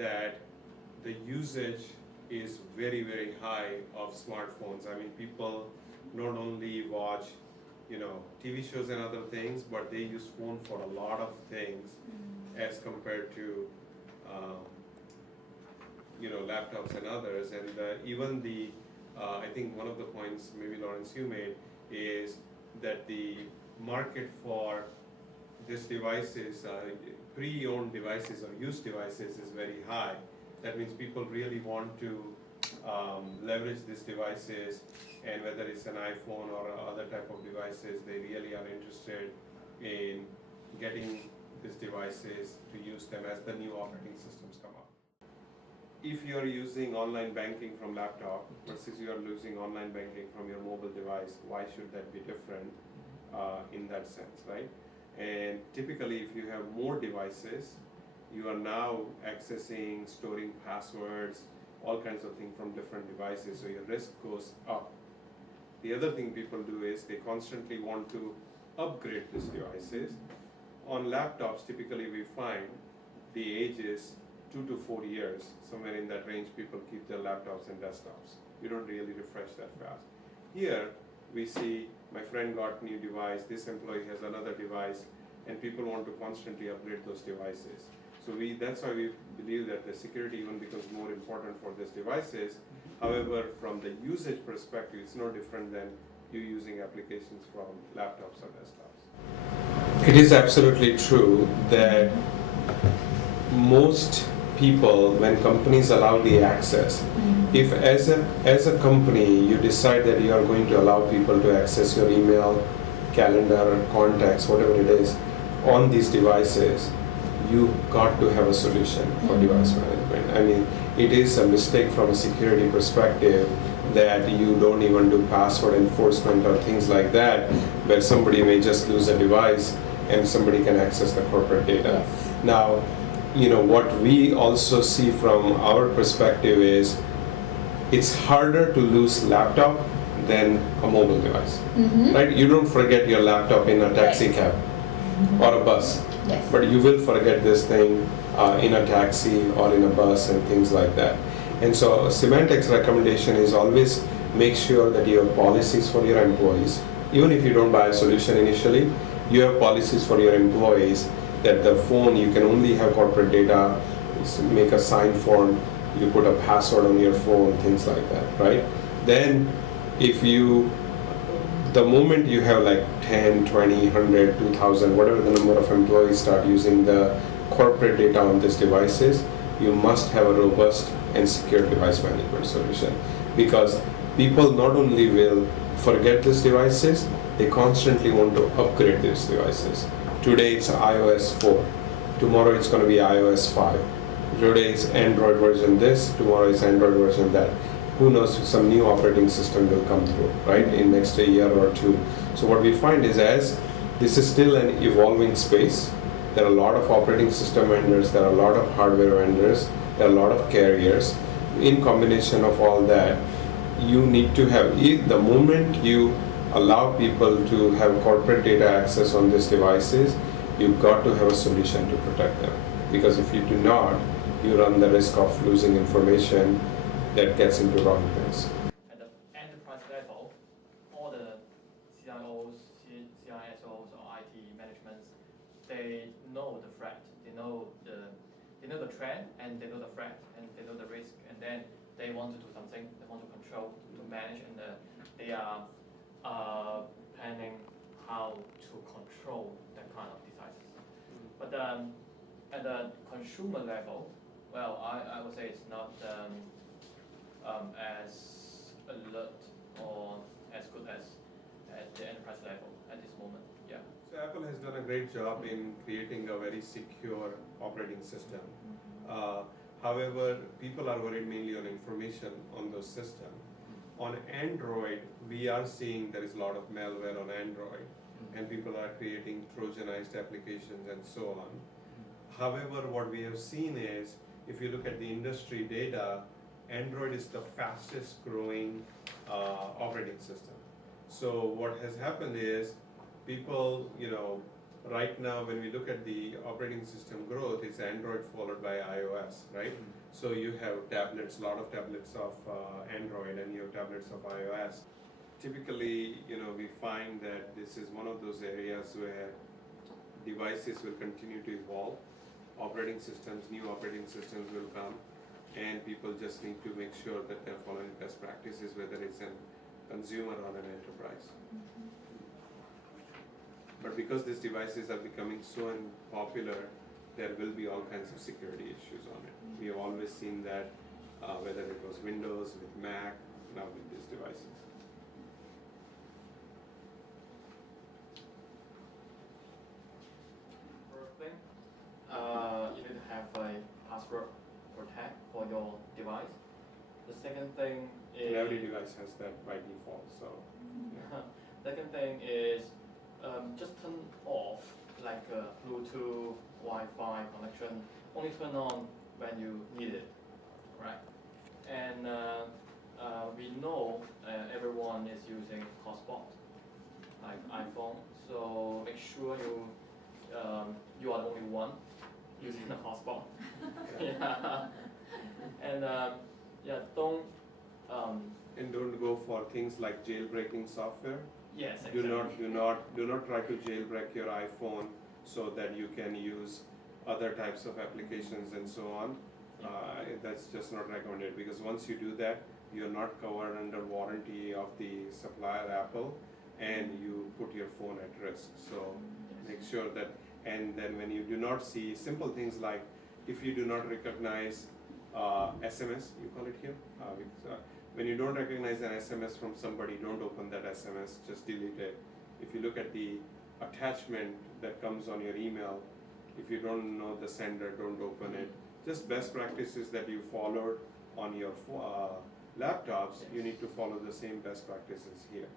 that the usage is very, very high of smartphones. I mean, people not only watch, TV shows and other things, but they use phone for a lot of things as compared to, laptops and others. And even I think one of the points, maybe Lawrence, you made, is that the market for these devices, pre-owned devices or used devices, is very high. That means people really want to leverage these devices, and whether it's an iPhone or other type of devices, they really are interested in getting these devices to use them as the new operating systems come up. If you're using online banking from laptop versus you are using online banking from your mobile device, why should that be different in that sense, right? And typically, if you have more devices, you are now accessing, storing passwords, all kinds of things from different devices, so your risk goes up. The other thing people do is they constantly want to upgrade these devices. On laptops, typically we find the age is 2 to 4 years, somewhere in that range people keep their laptops and desktops. You don't really refresh that fast. Here, we see my friend got new device, this employee has another device, and people want to constantly upgrade those devices. So that's why we believe that the security even becomes more important for these devices. However, from the usage perspective, it's no different than you using applications from laptops or desktops. It is absolutely true that most people, when companies allow the access, if as a company you decide that you are going to allow people to access your email, calendar, contacts, whatever it is, on these devices, you got to have a solution for device management. I mean, it is a mistake from a security perspective that you don't even do password enforcement or things like that, where somebody may just lose a device and somebody can access the corporate data. Yes. Now, what we also see from our perspective is it's harder to lose laptop than a mobile device, right? You don't forget your laptop in a taxi cab or a bus. Yes. But you will forget this thing in a taxi or in a bus and things like that. And so Symantec's recommendation is always make sure that you have policies for your employees. Even if you don't buy a solution initially, you have policies for your employees that the phone, you can only have corporate data, make a signed form, you put a password on your phone, things like that, right? Then the moment you have like 10, 20, 100, 2,000, whatever the number of employees start using the corporate data on these devices, you must have a robust and secure device management solution. Because people not only will forget these devices, they constantly want to upgrade these devices. Today it's iOS 4, tomorrow it's going to be iOS 5. Today it's Android version this, tomorrow it's Android version that. Who knows, some new operating system will come through, right, in next a year or two. So what we find is, as this is still an evolving space, there are a lot of operating system vendors, there are a lot of hardware vendors, there are a lot of carriers. In combination of all that, you need to have, the moment you allow people to have corporate data access on these devices, you've got to have a solution to protect them. Because if you do not, you run the risk of losing information that gets into wrong hands. At the enterprise level, all the CIOs, CISOs, or IT managements, they know the threat, they know the trend, and they know the threat, and they know the risk, and then they want to do something, they want to control, to manage, and they are planning how to control that kind of devices. But at the consumer level, well, I would say it's not as alert or as good as at the enterprise level at this moment. Yeah. So Apple has done a great job in creating a very secure operating system. However, people are worried mainly on information on those systems. On Android, we are seeing there is a lot of malware on Android, and people are creating Trojanized applications and so on. However, what we have seen is, if you look at the industry data, Android is the fastest growing operating system. So what has happened is people, right now when we look at the operating system growth, it's Android followed by iOS, right? So you have tablets, a lot of tablets of Android, and you have tablets of iOS. Typically, we find that this is one of those areas where devices will continue to evolve. New operating systems will come, and people just need to make sure that they're following best practices, whether it's a consumer or an enterprise. But because these devices are becoming so popular, there will be all kinds of security issues on it. We have always seen that, whether it was Windows, with Mac, now with these devices. First thing, you need to have a password protect for your device. The second thing is And every device has that by default. So, second thing is just turn off like Bluetooth, Wi-Fi connection. Only turn on when you need it, right? And we know everyone is using hotspot, like iPhone. So make sure you are the only one using the hotspot. Yeah. And don't. and don't go for things like jailbreaking software. Yes, exactly. Do not try to jailbreak your iPhone so that you can use other types of applications and so on. That's just not recommended, because once you do that, you're not covered under warranty of the supplier Apple, and you put your phone at risk. So make sure that, and then when you do not see simple things like, if you do not recognize SMS, you call it here, when you don't recognize an SMS from somebody, don't open that SMS, just delete it. If you look at the attachment that comes on your email, if you don't know the sender, don't open it. Just best practices that you followed on your laptops, you need to follow the same best practices here.